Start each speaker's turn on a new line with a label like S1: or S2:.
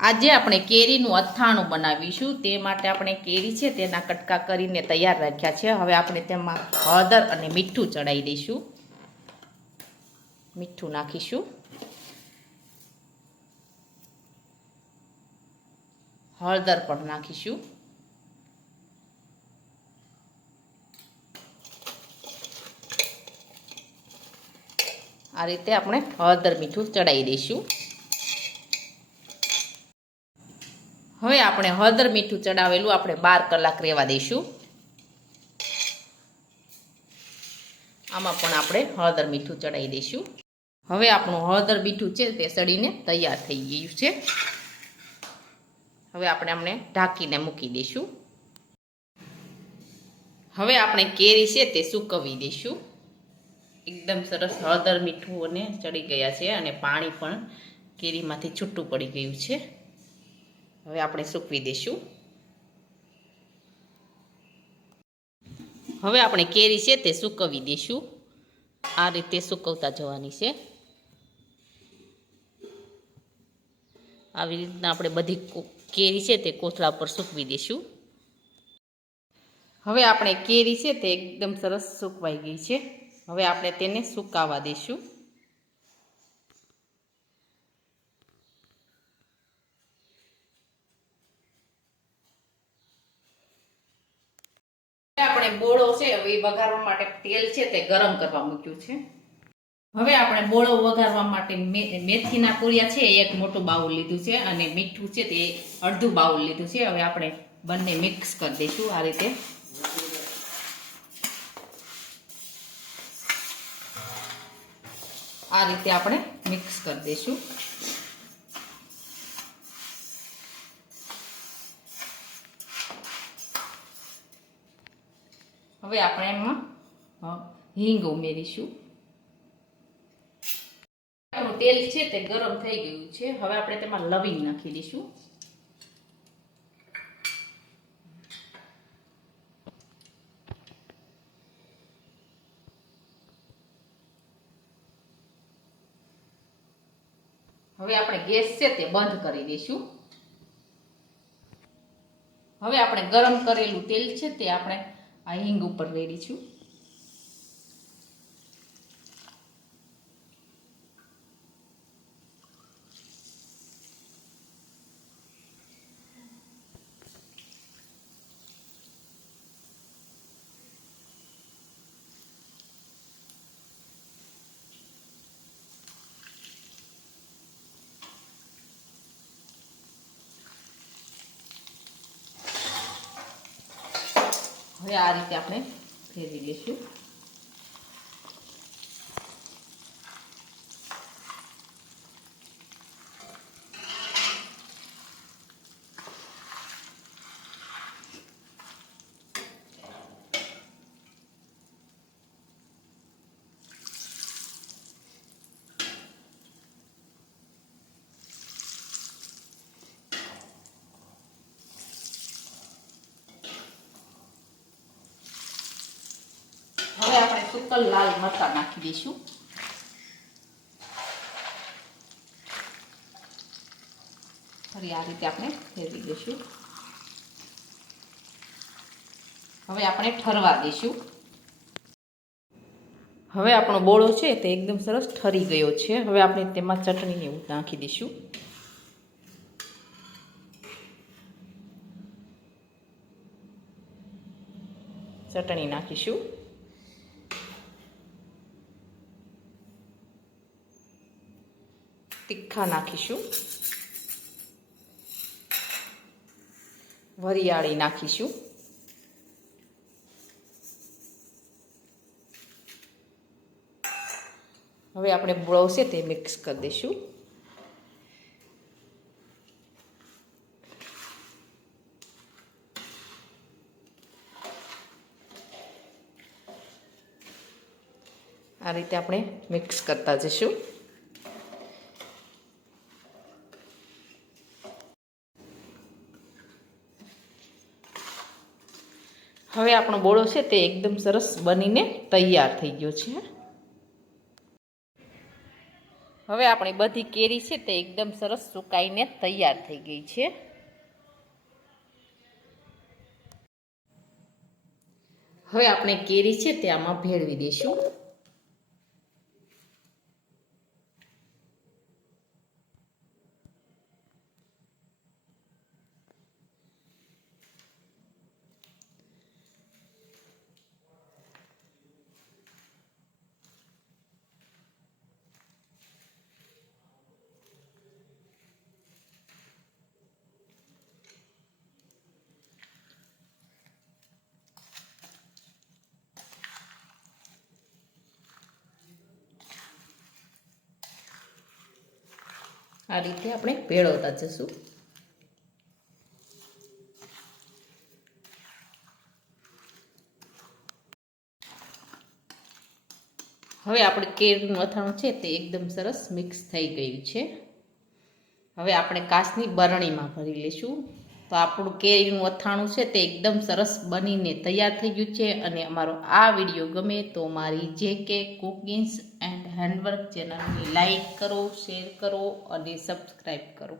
S1: આજે આપણે કેરીનું અથાણું બનાવીશું. તે માટે આપણે કેરી છે તેના કટકા કરીને તૈયાર રાખ્યા છે. હવે આપણે તેમાં હળદર અને મીઠું ચડાવી દઈશું. મીઠું નાખીશું. હળદર પણ નાખીશું. આ રીતે આપણે હળદર મીઠું ચડાવી દઈશું. હવે આપણે હળદર મીઠું ચડાવેલું આપણે બાર કલાક રહેવા દઈશું. આમાં પણ આપણે હળદર મીઠું ચડાવી દઈશું. હવે આપણું હળદર મીઠું છે તે સડીને તૈયાર થઈ ગયું છે. હવે આપણે આમને ઢાંકીને મૂકી દઈશું. હવે આપણે કેરી છે તે સૂકવી દઈશું. એકદમ સરસ હળદર મીઠું અને ચડી ગયા છે અને પાણી પણ કેરીમાંથી છૂટું પડી ગયું છે. હવે આપણે સૂકવી દઈશું. હવે આપણે કેરી છે તે સૂકવી દઈશું. આ રીતે સૂકવતા જવાની છે. આવી રીતના આપણે બધી કેરી છે તે કોથળા પર સૂકવી દઈશું. હવે આપણે કેરી છે તે એકદમ સરસ સૂકવાઈ ગઈ છે. હવે આપણે તેને સુકાવા દઈશું. આપણે બોળો છે એ વઘારવા માટે તેલ છે તે ગરમ કરવા મૂક્યું છે. હવે આપણે બોળો વઘારવા માટે મેથીના પૂરિયા છે, એક મોટું બાઉલ લીધું છે અને મીઠું છે તે અડધું બાઉલ લીધું છે. હવે આપણે બંને મિક્સ કરી દઈશું આ રીતે. આ રીતે આપણે મિક્સ કરી દઈશું. હવે આપણે એમાં હિંગ ઉમેરીશું. આપણું તેલ છે તે ગરમ થઈ ગયું છે. હવે આપણે તેમાં લવિંગ નાખી દઈશું. હવે આપણે ગેસ છે તે બંધ કરી દઈશું. હવે આપણે ગરમ કરેલું તેલ છે તે આપણે આ હિંગ ઉપર રેડીશું હવે આ રીતે આપણે ફેરવી લઈશું. હવે લાલ મરચાં નાખી દઈશું. ફરી આ રીતે આપણે ફેરવી દઈશું. હવે આપણે ઠરવા દઈશું. હવે આપણો બોળો છે તે એકદમ સરસ ઠરી ગયો છે. હવે આપણે તેમાં ચટણી એવું નાખી દઈશું. ચટણી નાખીશું. તીખા નાખીશું. વરિયાળી નાખીશું. હવે આપણે બોળવશે તે મિક્સ કરી દઈશું. આ રીતે આપણે મિક્સ કરતા જઈશું. હવે આપણો બોળો છે તે એકદમ સરસ બનીને તૈયાર થઈ ગયો છે. હવે આપણી બધી કેરી છે તે એકદમ સરસ સુકાઈને તૈયાર થઈ ગઈ છે. હવે આપણે કેરી છે તે આમાં ભેળવી દઈશું. આ રીતે આપણે ભેળવતા જશું. હવે આપણે કેરીનું અથાણું છે તે એકદમ સરસ મિક્સ થઈ ગયું છે. હવે આપણે કાચની બરણીમાં ભરી લઈશું તો આપણું કેરીનું અથાણું છે તે એકદમ સરસ બનીને તૈયાર થઈ ગયું છે. અને અમારો આ વીડિયો ગમે તો મારી જે કે કુકિંગ્સ એન્ડ હેન્ડવર્ક ચેનલને લાઈક કરો શેર કરો અને સબસ્ક્રાઈબ કરો.